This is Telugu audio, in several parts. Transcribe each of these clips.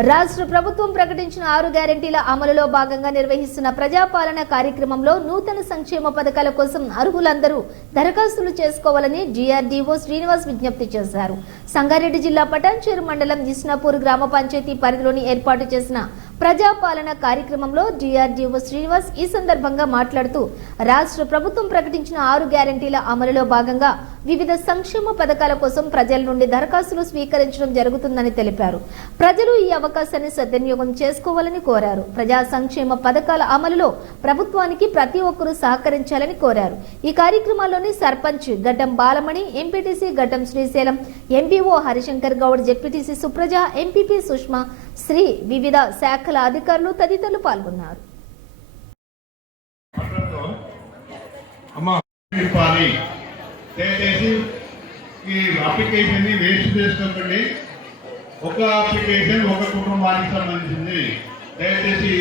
రాష్ట్ర ప్రభుత్వం ప్రకటించిన ఆరు గ్యారంటీల అమలులో భాగంగా నిర్వహిస్తున్న ప్రజాపాలన కార్యక్రమంలో నూతన సంక్షేమ పథకాల కోసం అర్హులందరూ దరఖాస్తులు చేసుకోవాలని జీఆర్డీఓ శ్రీనివాస్ విజ్ఞప్తి చేశారు. సంగారెడ్డి జిల్లా పటాన్చేరు మండలం ఇస్నాపూర్ గ్రామ పంచాయతీ పరిధిలోని ఏర్పాటు చేసిన ప్రజాపాలన కార్యక్రమంలో జీఆర్డీఓ శ్రీనివాస్ ఈ సందర్భంగా మాట్లాడుతూ రాష్ట్ర ప్రభుత్వం ప్రకటించిన ఆరు గ్యారంటీల అమలులో భాగంగా వివిధ సంక్షేమ పథకాల కోసం ప్రజల నుండి దరఖాస్తులు స్వీకరించడం జరుగుతుందని తెలిపారు. ప్రజలు ఈ అవకాశాన్ని సద్వినియోగం చేసుకోవాలని కోరారు. ప్రజా సంక్షేమ పథకాల అమలులో ప్రభుత్వానికి ప్రతి ఒక్కరూ సహకరించాలని కోరారు. ఈ కార్యక్రమాల్లోని sarpanch Gaddam Balamani MPTC Gaddam Srisailam MPO Harishankar Goud ZPTC Supraja MPP Sushma Sri వివిధ శాఖల అధికారులు తదితరులు పాల్గొన్నారు. దయచేసి ఈ అప్లికేషన్ని వేస్ట్ చేసుకోకండి ఒక అప్లికేషన్ ఒక కుటుంబానికి సంబంధించింది. దయచేసి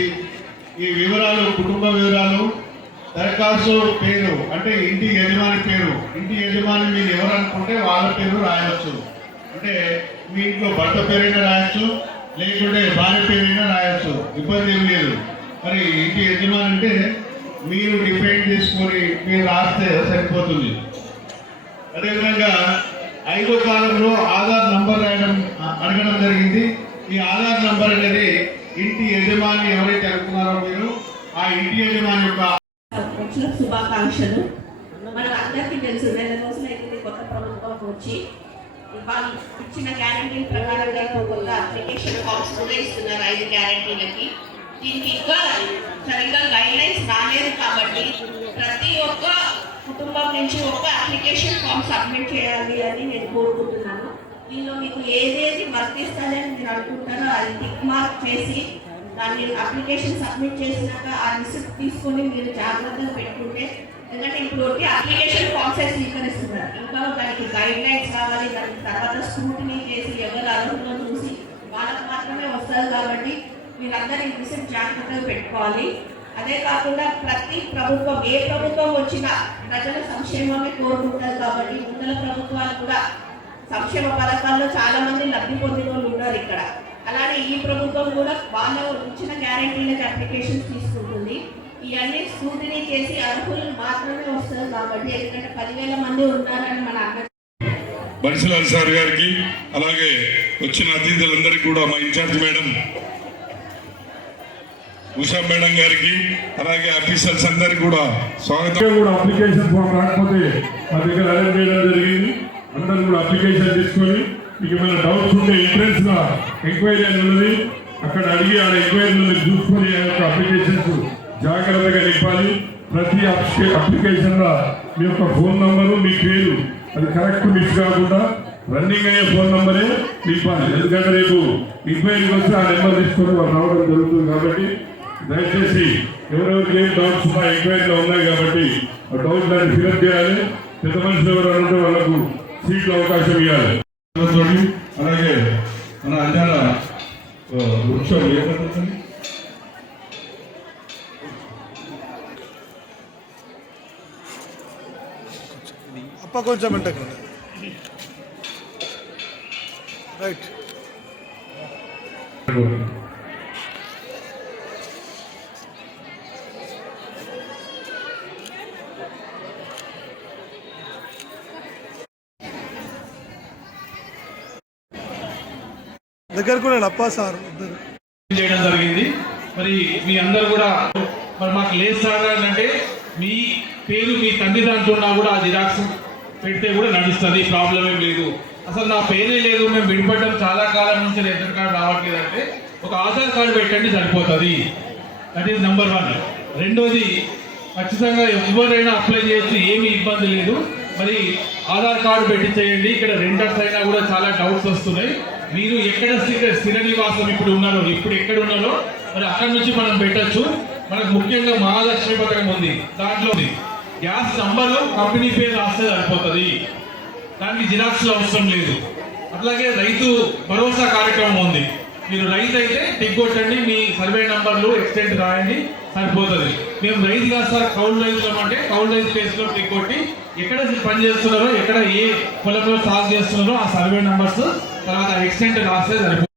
ఈ వివరాలు కుటుంబ వివరాలు దరఖాస్తు పేరు అంటే ఇంటి యజమాని పేరు ఇంటి యజమాని మీరు ఎవరు అనుకుంటే వాళ్ళ పేరు రాయవచ్చు. అంటే మీ ఇంట్లో భర్త పేరైనా రాయొచ్చు లేకుంటే భార్య పేరైనా రాయొచ్చు. ఇబ్బంది ఏం లేదు. మరి ఇంటి యజమాని అంటే మీరు డిపెండ్ చేసుకొని మీరు రాస్తే సరిపోతుంది. అదేవిధంగా ఐదో కాలంలో ఆధార్ నంబర్ రాయడం అడగడం జరిగింది. ఈ ఆధార్ నంబర్ అనేది ఇంటి యజమాని ఎవరైతే అనుకున్నారో మీరు ఆ ఇంటి యజమాని యొక్క వచ్చిన శుభాకాంక్షలు. మనం అందరికీ తెలుసు నెల రోజులైతే కొత్త ప్రభుత్వం వచ్చి. వాళ్ళు ఇచ్చిన గ్యారంటీ ప్రకారం అప్లికేషన్ ఫామ్స్ కూడా ఇస్తున్నారు ఐదు గ్యారంటీలకి దీనికి ఇంకా సరిగ్గా గైడ్ లైన్స్ రాలేదు కాబట్టి ప్రతి ఒక్క కుటుంబం నుంచి ఒక అప్లికేషన్ ఫామ్ సబ్మిట్ చేయాలి అని నేను కోరుకుంటున్నాను. దీనిలో మీకు ఏదేది వర్తిస్తారని మీరు అనుకుంటారో అది టిక్ మార్క్ చేసి దాన్ని అప్లికేషన్ సబ్మిట్ చేసినాక ఆ రిసిప్ట్ తీసుకొని మీరు జాగ్రత్తగా పెట్టుకుంటే ఎందుకంటే ఇప్పుడు అప్లికేషన్ ప్రాసెస్ స్వీకరిస్తున్నారు. ఇంకా దానికి గైడ్ లైన్స్ కావాలి దానికి తర్వాత స్క్రూటినీ చేసి ఎవరు అర్హులో వాళ్ళకి మాత్రమే వస్తుంది కాబట్టి మీరందరూ ఈ విషయం జాగ్రత్తగా పెట్టుకోవాలి. అదే కాకుండా ప్రతి ప్రభుత్వం ఏ ప్రభుత్వం వచ్చినా ప్రజల సంక్షేమమే కోరుకుంటారు కాబట్టి ముందల ప్రభుత్వాలు కూడా సంక్షేమ పథకాల్లో చాలా మంది లబ్ధి పొందిన వాళ్ళు ఉన్నారు ఇక్కడ. అలానే ఈ ప్రభుత్వం కూడా వాళ్ళ ఇచ్చిన గ్యారంటీలకు అప్లికేషన్స్ తీసుకుంటుంది. ఇవన్నీ స్క్రూటినీ చేసి అర్హులు మాత్రమే వస్తారు కాబట్టి ఎందుకంటే పదివేల మంది ఉన్నారని మన అన్న సార్ గారికి అలాగే వచ్చిన అతిథులందరికీ కూడా మా ఇన్ఛార్జ్ మేడం ఉషా మేడం గారికి అలాగే ఆఫీసర్స్ అందరికి కూడా స్వాగతం. కూడా అప్లికేషన్ ఫామ్ రాకపోతే మా దగ్గర అరేంజ్ చేయడం జరిగింది. అందరూ కూడా అప్లికేషన్ తీసుకొని మీకు ఏమైనా డౌట్స్ ఉంటే ఎంట్రెన్స్గా ఎంక్వైరీ అని ఉన్నది. అక్కడ అడిగి ఆ ఎంక్వైరీ చూసుకొని ఆ యొక్క అప్లికేషన్స్ జాగ్రత్తగా నింపాలి. ప్రతి అప్లికేషన్లో మీ యొక్క ఫోన్ నంబరు మీ పేరు అది కరెక్ట్ మిస్ కాకుండా రన్నింగ్ అయ్యే ఫోన్ నంబరే నింపాలి ఎందుకంటే రేపు ఎంక్వైరీకి వస్తే ఆ నెంబర్ తీసుకొని వాళ్ళు రావడం జరుగుతుంది కాబట్టి దయచేసి ఎవరెవరికి ఏం డౌట్స్ ఉన్నా ఎంక్వైరీలో ఉన్నాయి కాబట్టి ఆ డౌట్ దాన్ని ఫిలప్ చేయాలి. పెద్ద మనుషులు ఎవరు అంటే వాళ్ళకు సీట్లు అవకాశం ఇవ్వాలి. అలాగే మన అంజాల వృక్షం ఏమంటుంది అప్ప కొంచెం వెంటకండి రైట్ దగ్గర కూడా అప్ప సార్ ఇద్దరు. చేయడం జరిగింది. మరి మీ అందరు కూడా మరి మాకు లేదు సార్ అంటే మీ పేరు మీ తండ్రి దాంట్లో ఉన్నా కూడా ఆ జిరాక్స్ పెడితే కూడా నడుస్తుంది ప్రాబ్లం ఏం లేదు. అసలు నా పేరే లేదు మేము విడిపడడం చాలా కాలం నుంచి రేషన్ కార్డు రావట్లేదు అంటే ఒక ఆధార్ కార్డు పెట్టండి సరిపోతుంది. దట్ ఈస్ నెంబర్ వన్ రెండోది ఖచ్చితంగా ఎవరైనా అప్లై చేయొచ్చు ఏమీ ఇబ్బంది లేదు. మరి ఆధార్ కార్డు పెట్టించేయండి ఇక్కడ రెంటర్స్ అయినా కూడా చాలా డౌట్స్ వస్తున్నాయి. మీరు ఎక్కడ స్థిర స్థిర నివాసం ఇప్పుడు ఉన్నారో ఇప్పుడు ఎక్కడ ఉన్నారో మరి అక్కడ నుంచి మనం పెట్టచ్చు. మనకు ముఖ్యంగా మహాలక్ష్మి పథకం ఉంది దాంట్లో గ్యాస్ నంబరు కంపెనీ పేరు రాస్తే సరిపోతుంది. దానికి జిరాక్స్ అవసరం లేదు. అట్లాగే రైతు భరోసా కార్యక్రమం ఉంది. మీరు రైతు అయితే టిక్కొట్టండి మీ సర్వే నంబర్లు ఎక్స్టెంట్ రాయండి సరిపోతుంది. మేము రైతు కాదు సార్ కౌలు రైతులం అంటే కౌలు రైతు కేసులో లో ఎక్కడ పని చేస్తున్నారో ఎక్కడ ఏ పొలంలో సాగు చేస్తున్నారో ఆ సర్వే నంబర్స్ తర్వాత ఎక్స్టెంట్ రాస్తే సరిపోతుంది